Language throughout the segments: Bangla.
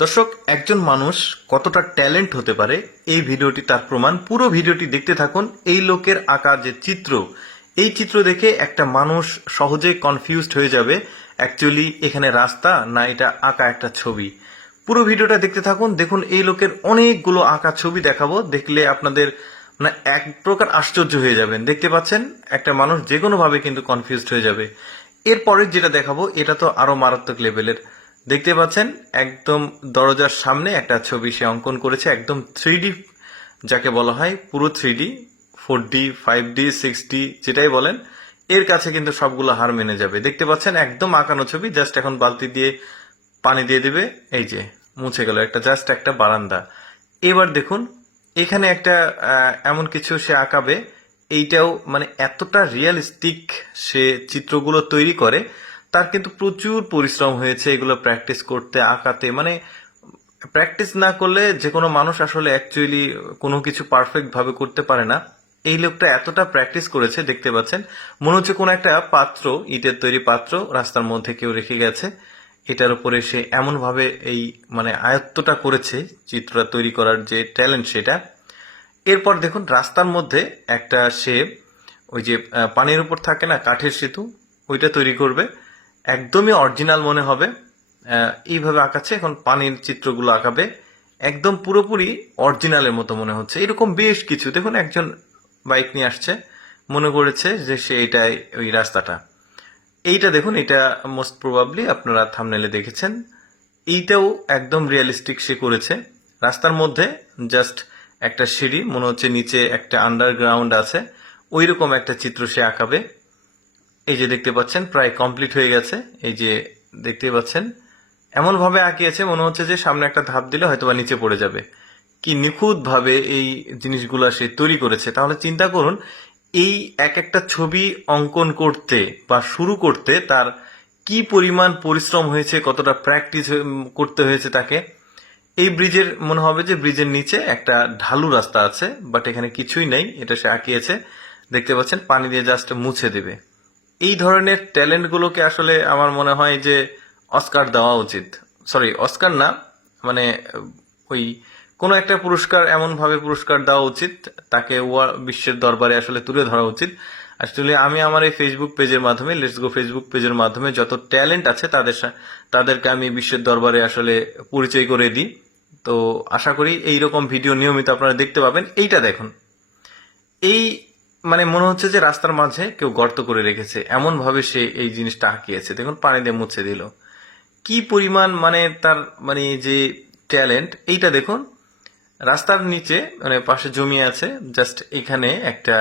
দর্শক, একজন মানুষ কতটা ট্যালেন্ট হতে পারে এই ভিডিওটি তার প্রমাণ। পুরো ভিডিওটি দেখতে থাকুন। এই লোকের আঁকা যে চিত্র, এই চিত্র দেখে একটা মানুষ সহজে কনফিউজড হয়ে যাবে অ্যাকচুয়ালি এখানে রাস্তা না এটা আঁকা একটা ছবি। পুরো ভিডিওটা দেখতে থাকুন। দেখুন, এই লোকের অনেকগুলো আঁকা ছবি দেখাবো, দেখলে আপনাদের মানে এক প্রকার আশ্চর্য হয়ে যাবেন। দেখতে পাচ্ছেন একটা মানুষ যে কোনো ভাবে কিন্তু কনফিউজড হয়ে যাবে। এরপরে যেটা দেখাবো এটা তো আরো মারাত্মক লেভেলের। দেখতে পাচ্ছেন একদম দরজার সামনে একটা ছবি সে অঙ্কন করেছে, একদম 3D যাকে বলা হয়, পুরো 3D, 4D, 5D, 6D যেটাই বলেন, এর কাছে কিন্তু সবগুলো হার মেনে যাবে। দেখতে পাচ্ছেন একদম আঁকানো ছবি, জাস্ট এখন বালতি দিয়ে পানি দিয়ে দিবে, এই যে মুছে গেল, একটা জাস্ট একটা বারান্দা। এবার দেখুন এখানে একটা এমন কিছু সে আঁকাবে, এইটাও মানে এতটা রিয়েলিস্টিক সে চিত্রগুলো তৈরি করে। তার কিন্তু প্রচুর পরিশ্রম হয়েছে এগুলো প্র্যাকটিস করতে, আঁকাতে। মানে প্র্যাকটিস না করলে যে কোনো মানুষ আসলে অ্যাকচুয়ালি কোনো কিছু পারফেক্ট ভাবে করতে পারে না। এই লোকটা এতটা প্র্যাকটিস করেছে, দেখতে পাচ্ছেন মনে হচ্ছে কোনো একটা পাত্র, ইটের তৈরি পাত্র রাস্তার মধ্যে কেউ রেখে গেছে, এটার উপরে সে এমন ভাবে এই মানে আয়ত্তটা করেছে, চিত্রটা তৈরি করার যে ট্যালেন্ট সেটা। এরপর দেখুন রাস্তার মধ্যে একটা সে ওই যে পানির উপর থাকে না কাঠের সেতু, ওইটা তৈরি করবে, একদমই অরিজিনাল মনে হবে। এইভাবে আঁকাচ্ছে, এখন পানির চিত্রগুলো আঁকাবে, একদম পুরোপুরি অরিজিনালের মতো মনে হচ্ছে। এরকম বেশ কিছু দেখুন, একজন বাইক নিয়ে আসছে, মনে করেছে যে সে এটাই ওই রাস্তাটা। এইটা দেখুন, এটা মোস্ট প্রবাবলি আপনারা থাম্বনেলে দেখেছেন, এইটাও একদম রিয়েলিস্টিক সে করেছে। রাস্তার মধ্যে জাস্ট একটা সিঁড়ি, মনে হচ্ছে নিচে একটা আন্ডারগ্রাউন্ড আছে, ওইরকম একটা চিত্র সে আঁকাবে। এই যে দেখতে পাচ্ছেন প্রায় কমপ্লিট হয়ে গেছে। এই যে দেখতে পাচ্ছেন এমন ভাবে আঁকিয়েছে মনে হচ্ছে যে সামনে একটা ধাপ দিলে হয়তো বা নিচে পড়ে যাবে। কি নিখুঁত ভাবে এই জিনিসগুলো সে তৈরি করেছে। তাহলে চিন্তা করুন, এই এক একটা ছবি অঙ্কন করতে বা শুরু করতে তার কি পরিমাণ পরিশ্রম হয়েছে, কতটা প্র্যাকটিস করতে হয়েছে তাকে। এই ব্রিজের মনে হবে যে ব্রিজের নিচে একটা ঢালু রাস্তা আছে, বাট এখানে কিছুই নেই, এটা সে আঁকিয়েছে। দেখতে পাচ্ছেন পানি দিয়ে জাস্ট মুছে দেবে। এই ধরনের ট্যালেন্টগুলোকে আসলে আমার মনে হয় যে অস্কার দেওয়া উচিত। সরি, অস্কার না, মানে ওই কোনো একটা পুরস্কার, এমন ভাবে পুরস্কার দেওয়া উচিত, তাকে বিশ্বের দরবারে আসলে তুলে ধরা উচিত। আসলে আমি আমার এই ফেসবুক পেজের মাধ্যমে, লেটস গো ফেসবুক পেজের মাধ্যমে যত ট্যালেন্ট আছে তাদেরকে আমি বিশ্বের দরবারে আসলে পরিচয় করে দিই। তো আশা করি এইরকম ভিডিও নিয়মিত আপনারা দেখতে পাবেন। এইটা দেখুন, এই মানে মনে হচ্ছে যে রাস্তার মাঝে কেউ গর্ত করে রেখেছে, এমন ভাবে সে এই জিনিসটা আঁকিয়েছে। দেখুন পানি দিয়ে মুছে দিল, কি পরিমাণ মানে তার মানে যে ট্যালেন্ট। এইটা দেখুন রাস্তার নিচে মানে পাশে জমি আছে, জাস্ট এখানে একটা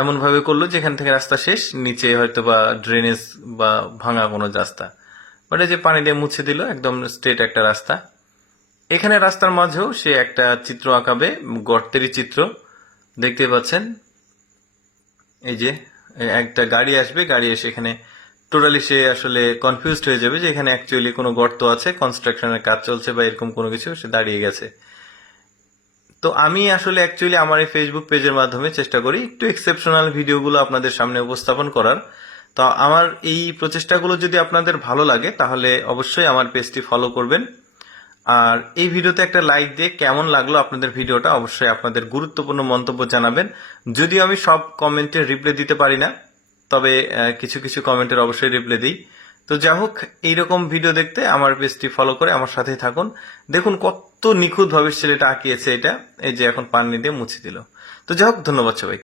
এমন ভাবে করলো যেখান থেকে রাস্তা শেষ, নিচে হয়তো বা ড্রেনেজ বা ভাঙা কোনো রাস্তা, মানে যে পানি দিয়ে মুছে দিল, একদম স্ট্রেট একটা রাস্তা। এখানে রাস্তার মাঝেও সে একটা চিত্র আঁকাবে, গর্তেরই চিত্র। দেখতে পাচ্ছেন এই যে একটা গাড়ি আসবে, গাড়ি এসে এখানে টোটালি সে আসলে কনফিউজড হয়ে যাবে যে এখানে অ্যাকচুয়ালি কোনো গর্ত আছে, কনস্ট্রাকশনের কাজ চলছে বা এরকম কোনো কিছু, সে দাঁড়িয়ে গেছে। তো আমি আসলে অ্যাকচুয়ালি আমার এই ফেসবুক পেজের মাধ্যমে চেষ্টা করি একটু এক্সেপশনাল ভিডিওগুলো আপনাদের সামনে উপস্থাপন করার। তো আমার এই প্রচেষ্টাগুলো যদি আপনাদের ভালো লাগে তাহলে অবশ্যই আমার পেজটি ফলো করবেন। আর এই ভিডিওতে একটা লাইক দিয়ে কেমন লাগলো আপনাদের ভিডিওটা অবশ্যই আপনাদের গুরুত্বপূর্ণ মন্তব্য জানাবেন। যদিও আমি সব কমেন্টের রিপ্লাই দিতে পারি না, তবে কিছু কিছু কমেন্টের অবশ্যই রিপ্লাই দিই। তো যাই হোক, এইরকম ভিডিও দেখতে আমার পেজটি ফলো করে আমার সাথেই থাকুন। দেখুন কত নিখুঁতভাবে ছেলেটা আঁকিয়েছে এটা। এই যে এখন পানি দিয়ে মুছে দিল। তো যাই হোক, ধন্যবাদ সবাই।